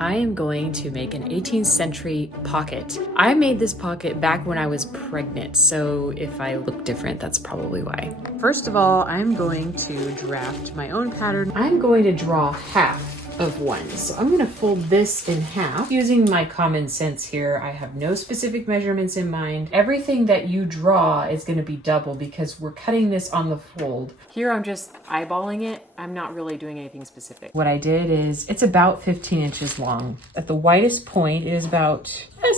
I am going to make an 18th century pocket. I made this pocket back when I was pregnant, so if I look different, that's probably why. First of all, I'm going to draft my own pattern. I'm going to draw half of one. So I'm gonna fold this in half. Using my common sense here, I have no specific measurements in mind. Everything that you draw is gonna be double because we're cutting this on the fold. Here I'm just eyeballing it. I'm not really doing anything specific. What I did is, it's about 15 inches long. At the widest point, it is about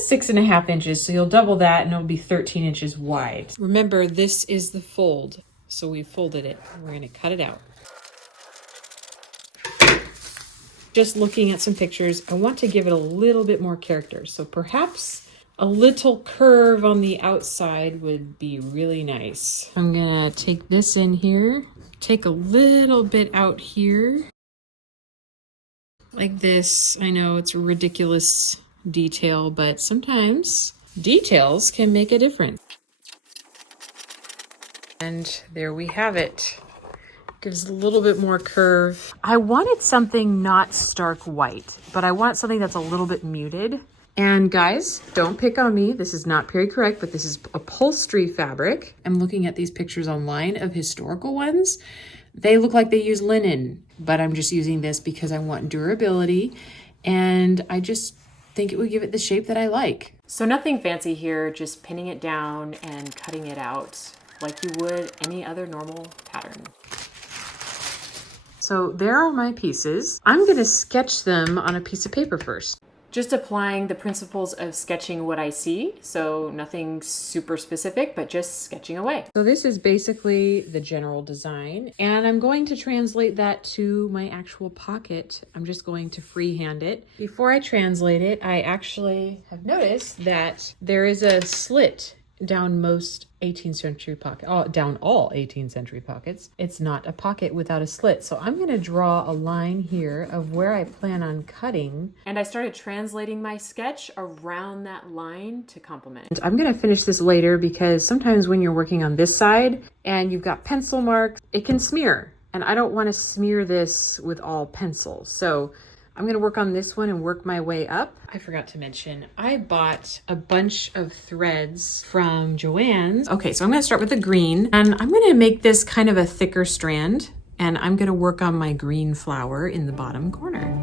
6.5 inches. So you'll double that and it'll be 13 inches wide. Remember, this is the fold. So we folded it. We're gonna cut it out. Just looking at some pictures, I want to give it a little bit more character. So perhaps a little curve on the outside would be really nice. I'm gonna take this in here, take a little bit out here, like this. I know it's a ridiculous detail, but sometimes details can make a difference. And there we have it. Gives a little bit more curve. I wanted something not stark white, but I want something that's a little bit muted. And guys, don't pick on me. This is not very correct, but this is upholstery fabric. I'm looking at these pictures online of historical ones. They look like they use linen, but I'm just using this because I want durability. And I just think it would give it the shape that I like. So nothing fancy here, just pinning it down and cutting it out like you would any other normal pattern. So there are my pieces. I'm gonna sketch them on a piece of paper first. Just applying the principles of sketching what I see. So nothing super specific, but just sketching away. So this is basically the general design, and I'm going to translate that to my actual pocket. I'm just going to freehand it. Before I translate it, I actually have noticed that there is a slit down most 18th century pocket, down all 18th century pockets. It's not a pocket without a slit. So I'm gonna draw a line here of where I plan on cutting. And I started translating my sketch around that line to complement. And I'm gonna finish this later because sometimes when you're working on this side and you've got pencil marks, it can smear. And I don't wanna smear this with all pencil. So I'm gonna work on this one and work my way up. I forgot to mention, I bought a bunch of threads from Joann's. Okay, so I'm gonna start with the green, and I'm gonna make this kind of a thicker strand, and I'm gonna work on my green flower in the bottom corner.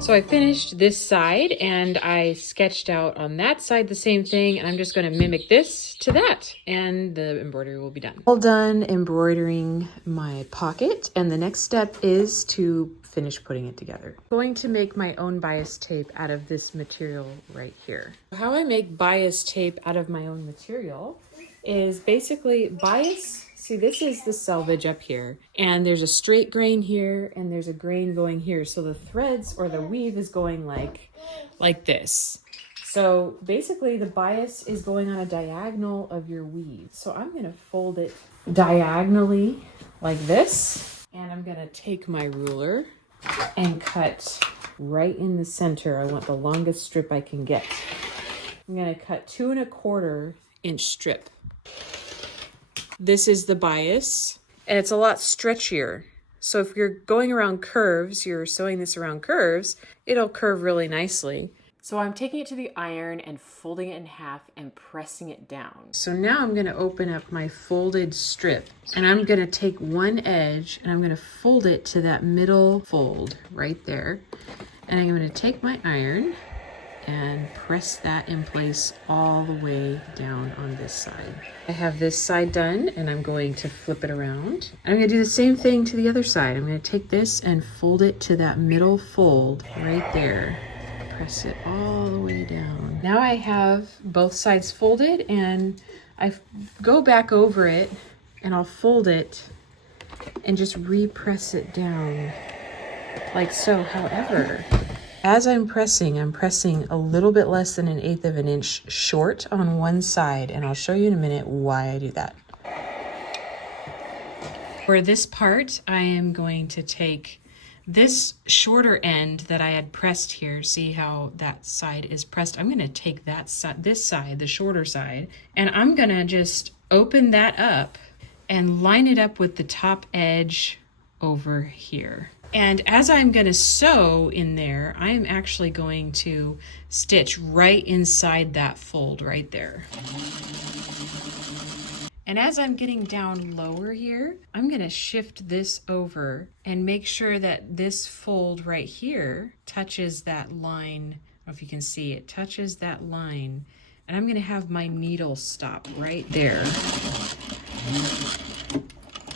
So I finished this side and I sketched out on that side the same thing, and I'm just going to mimic this to that and the embroidery will be done. All done embroidering my pocket, and the next step is to finish putting it together. I'm going to make my own bias tape out of this material right here. How I make bias tape out of my own material is basically bias. See, this is the selvage up here, and there's a straight grain here, and there's a grain going here. So the threads or the weave is going like this. So basically the bias is going on a diagonal of your weave. So I'm gonna fold it diagonally like this, and I'm gonna take my ruler and cut right in the center. I want the longest strip I can get. I'm gonna cut 2 1/4 inch strip. This is the bias, and it's a lot stretchier. So if you're going around curves, you're sewing this around curves, it'll curve really nicely. So I'm taking it to the iron and folding it in half and pressing it down. So now I'm gonna open up my folded strip, and I'm gonna take one edge and I'm gonna fold it to that middle fold right there. And I'm gonna take my iron and press that in place all the way down on this side. I have this side done, and I'm going to flip it around. I'm gonna do the same thing to the other side. I'm gonna take this and fold it to that middle fold right there. Press it all the way down. Now I have both sides folded, and I go back over it and I'll fold it and just repress it down like so. However, as I'm pressing a little bit less than 1/8 of an inch short on one side, and I'll show you in a minute why I do that. For this part, I am going to take This shorter end that I had pressed here, see how that side is pressed? I'm gonna take that side, this side, the shorter side, and I'm gonna just open that up and line it up with the top edge over here. And as I'm going to sew in there, I'm actually going to stitch right inside that fold right there. And as I'm getting down lower here, I'm going to shift this over and make sure that this fold right here touches that line. I don't know if you can see it, touches that line. And I'm going to have my needle stop right there.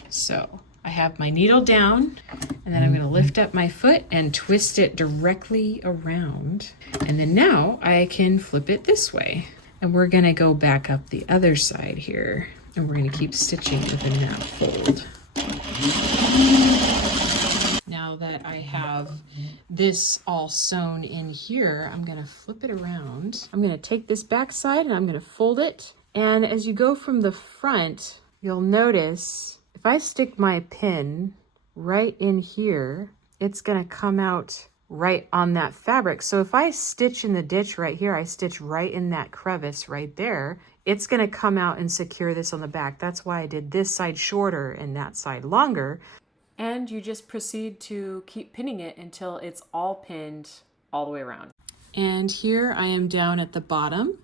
So I have my needle down, and then I'm going to lift up my foot and twist it directly around. And then now I can flip it this way. And we're going to go back up the other side here, and we're going to keep stitching within that fold. Now that I have this all sewn in here, I'm going to flip it around. I'm going to take this back side and I'm going to fold it. And as you go from the front, you'll notice if I stick my pin right in here, it's going to come out right on that fabric. So if I stitch in the ditch right here, I stitch right in that crevice right there, it's going to come out and secure this on the back. That's why I did this side shorter and that side longer. And you just proceed to keep pinning it until it's all pinned all the way around. And here I am down at the bottom,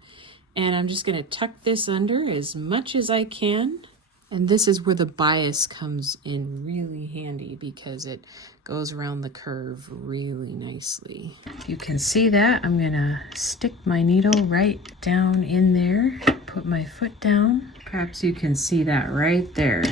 and I'm just going to tuck this under as much as I can. And this is where the bias comes in really handy because it goes around the curve really nicely. You can see that. I'm gonna stick my needle right down in there, put my foot down. Perhaps you can see that right there.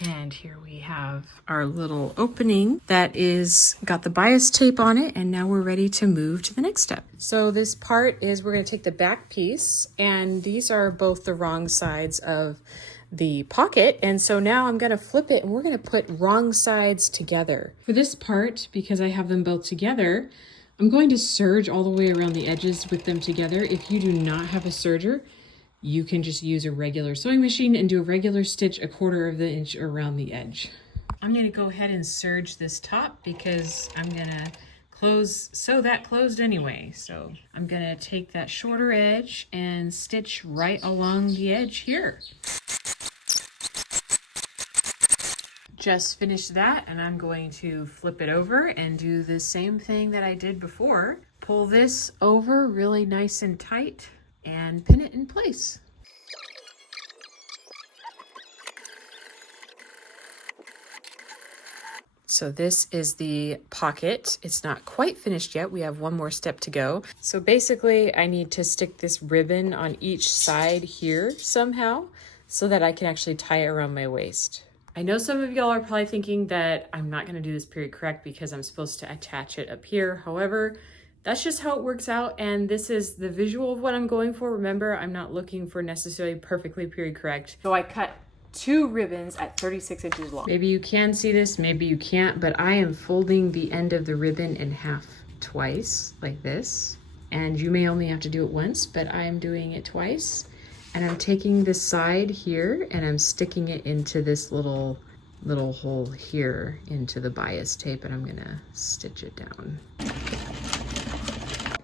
And here we have our little opening that is got the bias tape on it, and now we're ready to move to the next step. So this part is we're going to take the back piece, and these are both the wrong sides of the pocket, and so now I'm going to flip it and we're going to put wrong sides together. For this part, because I have them both together, I'm going to serge all the way around the edges with them together. If you do not have a serger, you can just use a regular sewing machine and do a regular stitch 1/4 of the inch around the edge. I'm going to go ahead and serge this top because I'm going to sew that closed anyway. So I'm going to take that shorter edge and stitch right along the edge here. Just finished that, and I'm going to flip it over and do the same thing that I did before. Pull this over really nice and tight and pin it in place. So this is the pocket. It's not quite finished yet. We have one more step to go. So basically I need to stick this ribbon on each side here somehow so that I can actually tie it around my waist. I know some of y'all are probably thinking that I'm not gonna do this period correct because I'm supposed to attach it up here. However, that's just how it works out, and this is the visual of what I'm going for. Remember, I'm not looking for necessarily perfectly period correct. So I cut 2 ribbons at 36 inches long. Maybe you can see this, maybe you can't, but I am folding the end of the ribbon in half twice, like this. And you may only have to do it once, but I'm doing it twice. And I'm taking this side here and I'm sticking it into this little hole here into the bias tape, and I'm gonna stitch it down.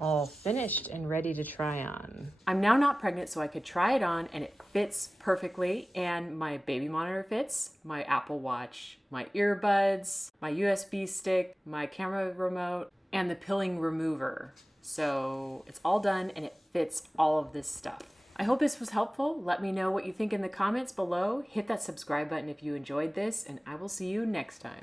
All finished and ready to try on. I'm now not pregnant, so I could try it on and it fits perfectly, and my baby monitor fits, my Apple Watch, my earbuds, my USB stick, my camera remote, and the pilling remover. So it's all done and it fits all of this stuff. I hope this was helpful. Let me know what you think in the comments below. Hit that subscribe button if you enjoyed this, and I will see you next time.